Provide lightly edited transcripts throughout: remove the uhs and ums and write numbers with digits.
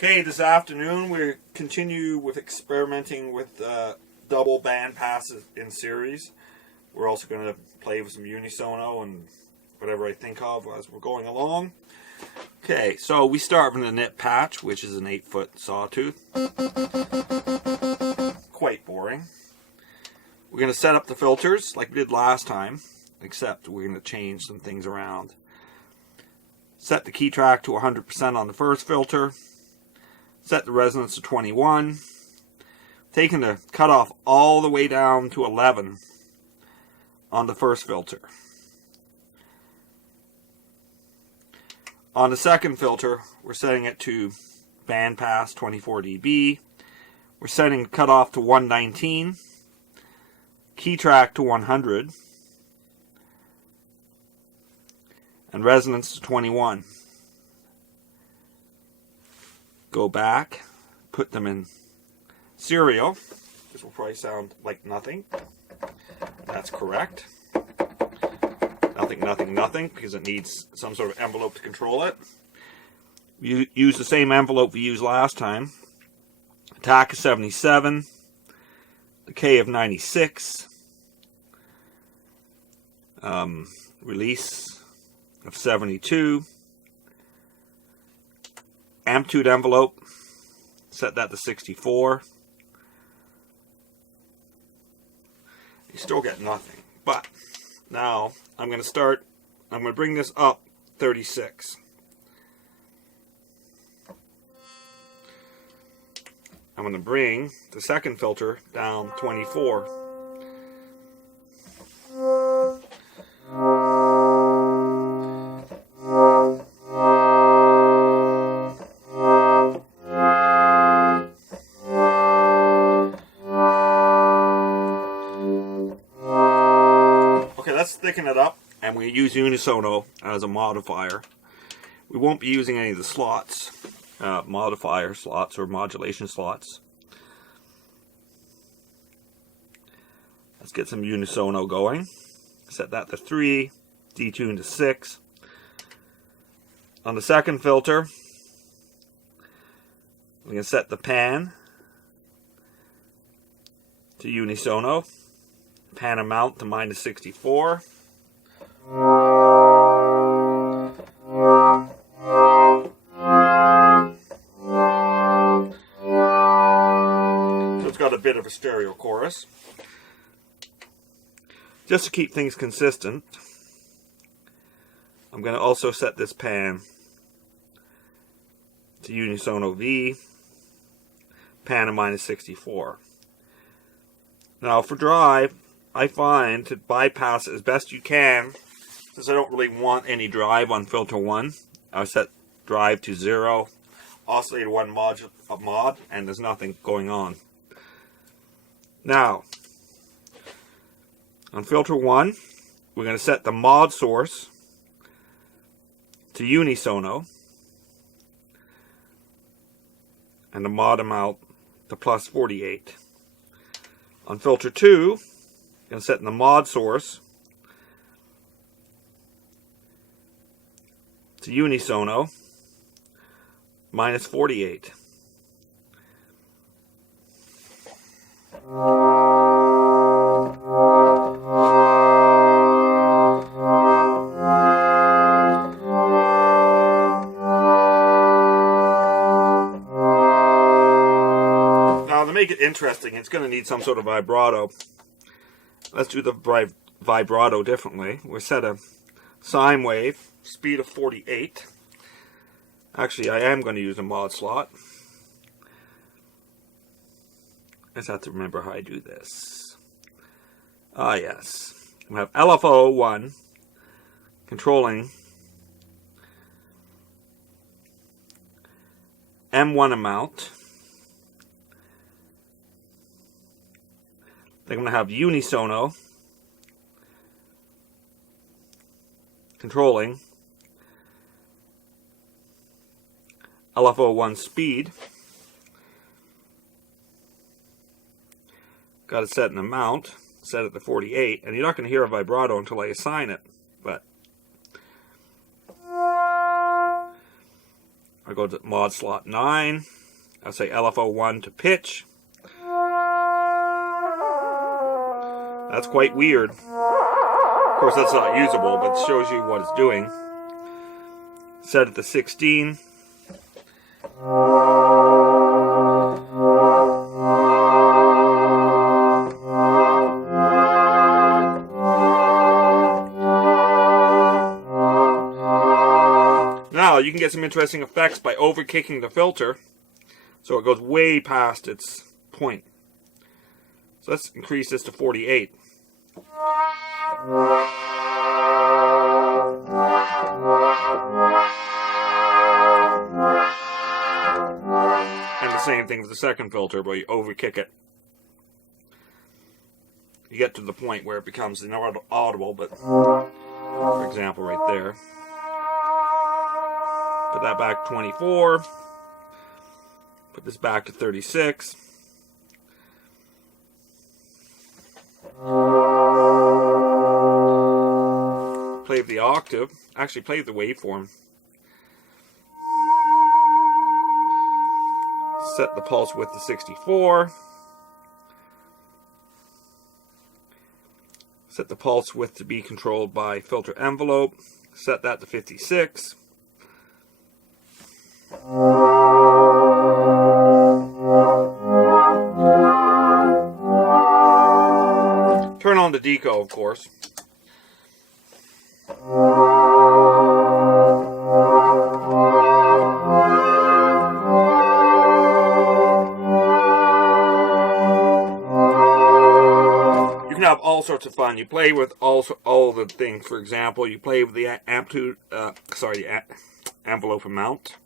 Okay, this afternoon we continue with experimenting with double band passes in series. We're also going to play with some unisono and whatever I think of as we're going along. Okay, so we start with a nip patch, which is an 8-foot sawtooth. Quite boring. We're going to set up the filters like we did last time, except we're going to change some things around. Set the key track to 100% on the first filter. Set the resonance to 21. Taking the cutoff all the way down to 11 on the first filter. On the second filter, we're setting it to Bandpass 24 dB. We're setting cutoff to 119. Key track to 100. And resonance to 21. Go back, put them in serial. This will probably sound like nothing. That's correct. Nothing, nothing, nothing, because it needs some sort of envelope to control it. We use the same envelope we used last time. Attack of 77. Decay of 96. Release of 72. Amplitude envelope, set that to 64. You still get nothing, but now I'm going to bring this up 36. I'm going to bring the second filter down 24. Let's thicken it up, and we use unisono as a modifier. We won't be using any of the slots, modifier slots or modulation slots. Let's get some unisono going. Set that to 3, detune to 6. On the second filter, we can set the pan to unisono. Pan amount to minus 64. So it's got a bit of a stereo chorus. Just to keep things consistent, I'm going to also set this pan to unisono V, pan of minus 64. Now for drive, I find to bypass it as best you can, since I don't really want any drive on filter 1. I set drive to 0, oscillator 1 mod, and there's nothing going on. Now, on filter 1, we're going to set the mod source to unisono, and the mod amount to plus 48. On filter 2, I'm going to set in the mod source to unisono, minus 48. Now to make it interesting, it's going to need some sort of vibrato. Let's do the vibrato differently. We'll set a sine wave, speed of 48. Actually, I am going to use a mod slot. I just have to remember how I do this. Ah, yes. We have LFO1 controlling M1 amount. Then I'm going to have unisono controlling LFO1 speed. Got it set an amount, set it to 48, and you're not going to hear a vibrato until I assign it, but I go to mod slot 9. I'll say LFO1 to pitch. That's quite weird. Of course, that's not usable, but it shows you what it's doing. Set it to 16. Now, you can get some interesting effects by overkicking the filter, so it goes way past its point. So let's increase this to 48. And the same thing with the second filter, but you overkick it. You get to the point where it becomes inaudible, but for example right there. Put that back to 24. Put this back to 36. Play the octave. Actually play the waveform. Set the pulse width to 64. Set the pulse width to be controlled by filter envelope. Set that to 56. Turn on the deco, of course. You can have all sorts of fun. You play with all the things. For example, you play with the envelope amount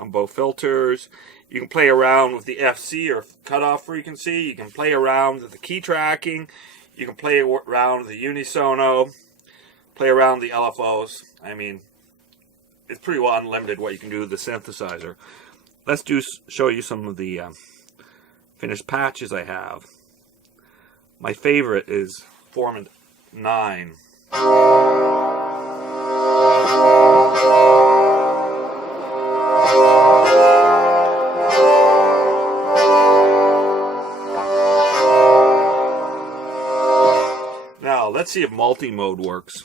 on both filters. You can play around with the FC or cutoff frequency. You can play around with the key tracking. You can play around with the unisono. Play around with the LFOs. I mean, it's pretty well unlimited what you can do with the synthesizer. Let's show you some of the finished patches I have. My favorite is Formant 9. Now, let's see if multi-mode works.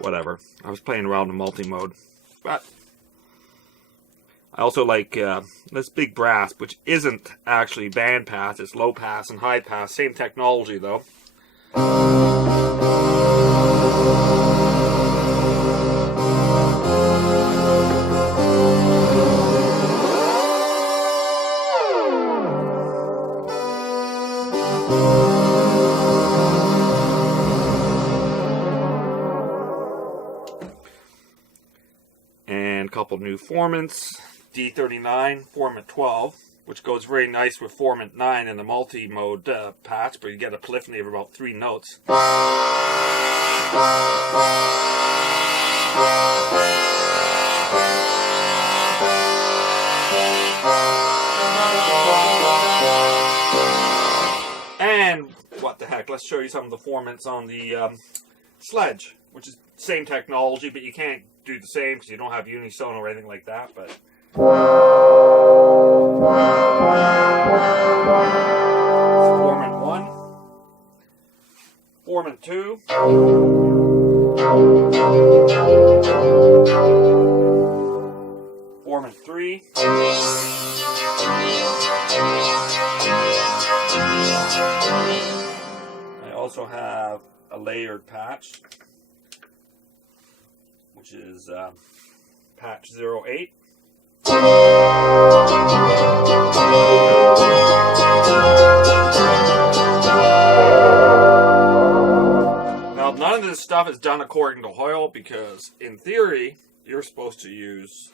Whatever. I was playing around in multi-mode. But I also like this big brass, which isn't actually bandpass. It's low pass and high pass. Same technology, though. Couple new formants. D39, Formant 12, which goes very nice with Formant 9 in the multi-mode patch, but you get a polyphony of about 3 notes. And what the heck, let's show you some of the formants on the Sledge, which is same technology, but you can't do the same because you don't have unisono or anything like that. But Formant 1, Formant 2, Formant 3, I also have a layered patch, which is patch 08. Now, none of this stuff is done according to Hoyle, because in theory you're supposed to use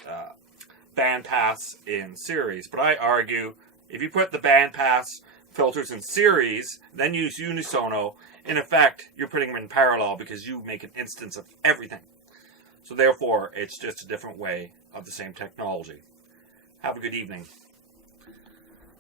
bandpass in series, but I argue if you put the bandpass filters in series, then use unisono, in effect you're putting them in parallel because you make an instance of everything. So therefore, it's just a different way of the same technology. Have a good evening.